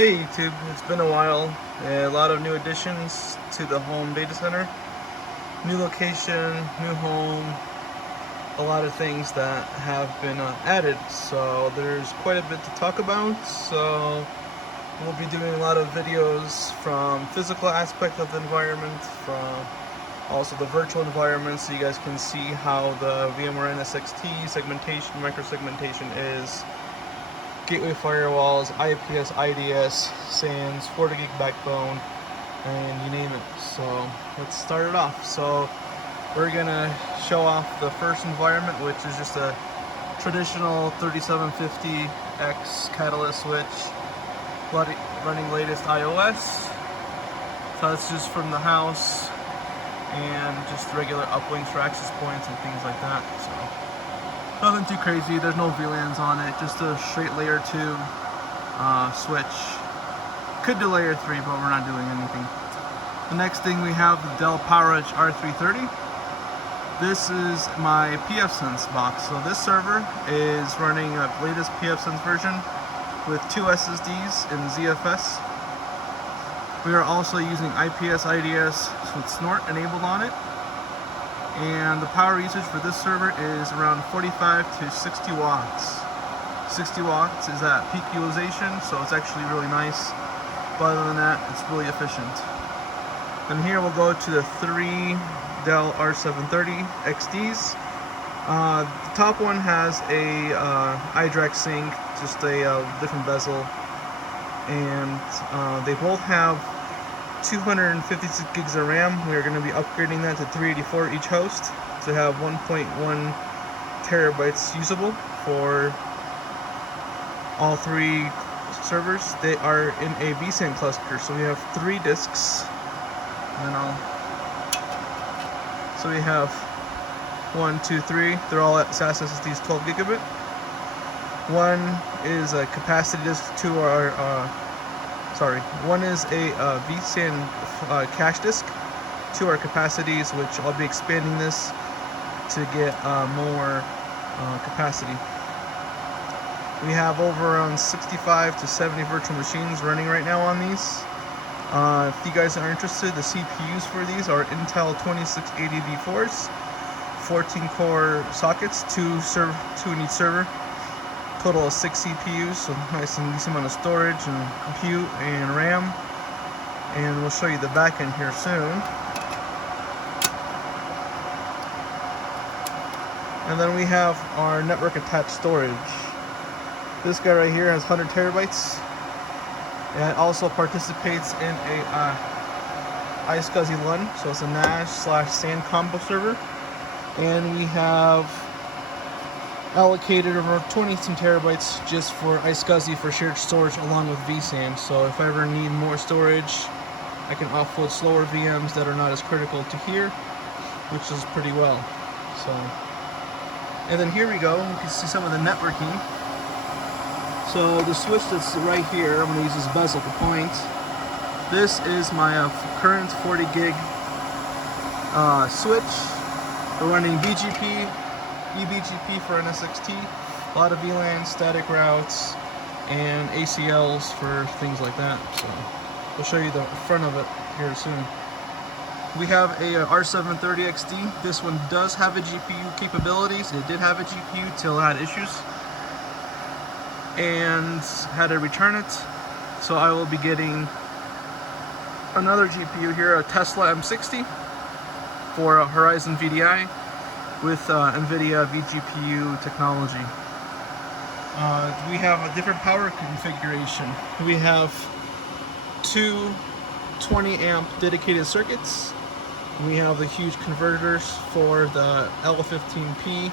Hey YouTube, it's been a while. A lot of new additions to the home data center. New location, new home, a lot of things that have been added. So there's quite a bit to talk about. So we'll be doing a lot of videos from physical aspect of the environment, from also the virtual environment, so you guys can see how the VMware NSX-T segmentation, micro-segmentation is. Gateway firewalls, IPS, IDS, SANs, 40 gig backbone, and you name it. So let's start it off. So we're gonna show off the first environment, which is just a traditional 3750X catalyst switch, running latest iOS. So that's just from the house, and just regular uplinks for access points and things like that. So nothing too crazy, there's no VLANs on it, just a straight layer 2 switch. Could do layer 3, but we're not doing anything. The next thing we have the Dell PowerEdge R330. This is my pfSense box. So this server is running a latest pfSense version with 2 SSDs in ZFS. We are also using IPS IDS with Snort enabled on it. And the power usage for this server is around 45 to 60 watts. 60 watts is at peak utilization, so it's actually really nice. But other than that, it's really efficient. And here we'll go to the 3 Dell R730 XDs. The top one has a iDRAC sync, just a different bezel. And they both have 256 gigs of RAM. We are going to be upgrading that to 384 each host to have 1.1 terabytes usable for all 3 servers. They are in a vSAN cluster, so we have 3 disks. And so we have 1, 2, 3. They're all at SAS SSDs 12 gigabit. One is a capacity disk to our one is a vSAN cache disk to our capacities, which I'll be expanding this to get more capacity. We have over around 65 to 70 virtual machines running right now on these. If you guys are interested, the CPUs for these are Intel 2680 V4s, 14 core sockets, 2 in each server. Total of 6 CPUs, so nice and decent amount of storage and compute and RAM. And we'll show you the back end here soon. And then we have our network attached storage. This guy right here has 100 terabytes. And it also participates in a iSCSI LUN, so it's a NAS/SAN combo server. And we have allocated over 20 some terabytes just for iSCSI for shared storage along with vSAN. So if I ever need more storage, I can offload slower VMs that are not as critical to here, which is pretty well. So, and then here we go. You can see some of the networking. So the switch that's right here, I'm going to use this bezel to point. This is my current 40 gig switch. We're running BGP, eBGP for NSX-T, a lot of VLAN, static routes, and ACLs for things like that. So we'll show you the front of it here soon. We have a R730 XD. This one does have a GPU capabilities. It did have a GPU till it had issues and had to return it. So I will be getting another GPU here, a Tesla M60 for a Horizon VDI with NVIDIA vGPU technology. We have a different power configuration. We have 2 20 amp dedicated circuits. We have the huge converters for the L15P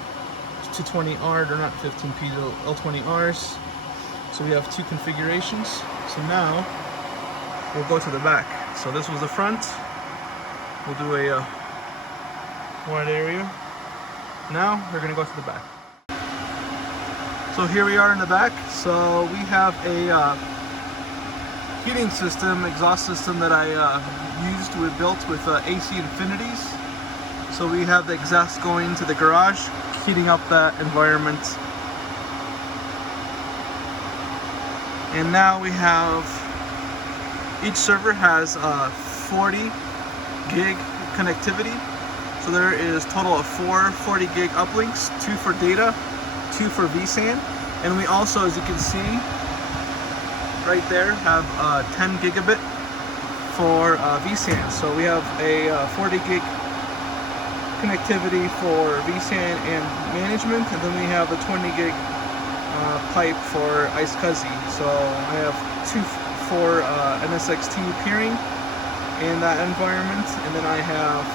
to 20R. They're not 15P, they're L20Rs. So we have 2 configurations. So now we'll go to the back. So this was the front. We'll do a wide area. Now we're going to go to the back. So here we are in the back. So we have a heating system, exhaust system that I built with AC Infinities. So we have the exhaust going to the garage, heating up that environment. And now we have Each server has 40 gig connectivity. So there is a total of 4 40 gig uplinks, 2 for data, 2 for vSAN. And we also, as you can see right there, have 10 gigabit for vSAN. So we have a 40 gig connectivity for vSAN and management, and then we have a 20 gig pipe for iSCSI. So I have 2 for NSX-T peering in that environment, and then I have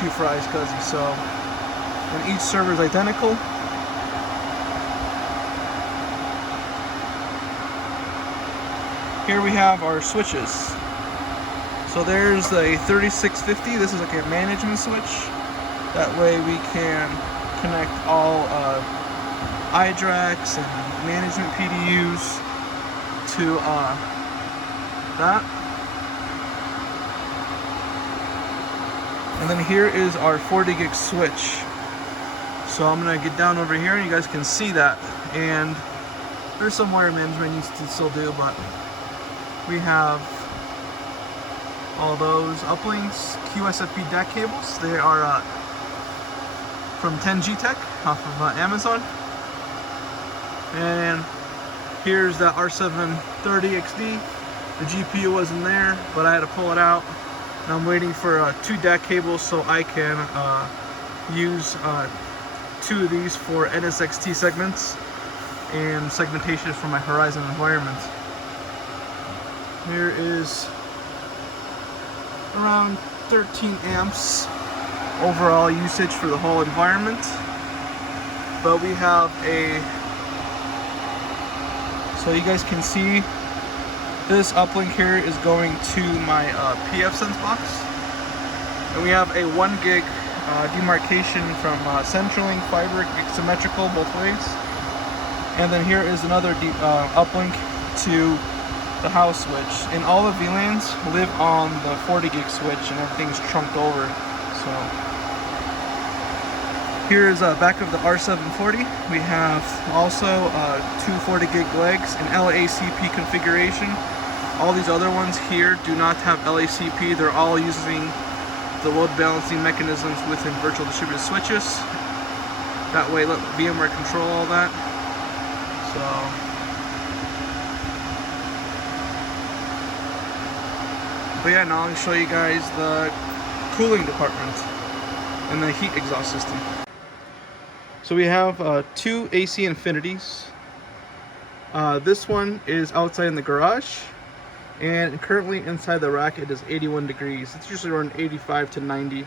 2 for iSCSI. So, and each server is identical. Here we have our switches. So there's a 3650. This is like a management switch. That way we can connect all iDRACs and management PDUs to that. And then here is our 40 gig switch. So I'm gonna get down over here and you guys can see that. And there's some wire management needs to still do, but we have all those uplinks, QSFP DAC cables. They are from 10G Tech off of Amazon. And here's the R730XD. The GPU wasn't there, but I had to pull it out. And I'm waiting for 2 DAC cables so I can use 2 of these for NSX-T segments and segmentation for my Horizon environment. Here is around 13 amps overall usage for the whole environment. But we have so you guys can see, this uplink here is going to my pfSense box, and we have a 1 gig demarcation from CenturyLink fiber, symmetrical both ways. And then here is another uplink to the house switch. And all the VLANs live on the 40 gig switch, and everything's trunked over. So here is back of the R740. We have also 2 40 gig legs and LACP configuration. All these other ones here do not have LACP. They're all using the load balancing mechanisms within virtual distributed switches. That way let VMware control all that. But yeah, now I'll show you guys the cooling department and the heat exhaust system. So we have 2 AC Infinities. This one is outside in the garage, and currently inside the rack it is 81 degrees. It's usually around 85 to 90.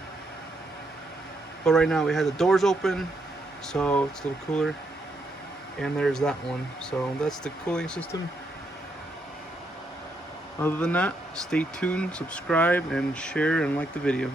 But right now we have the doors open, so it's a little cooler. And there's that one. So that's the cooling system. Other than that, stay tuned, subscribe, and share and like the video.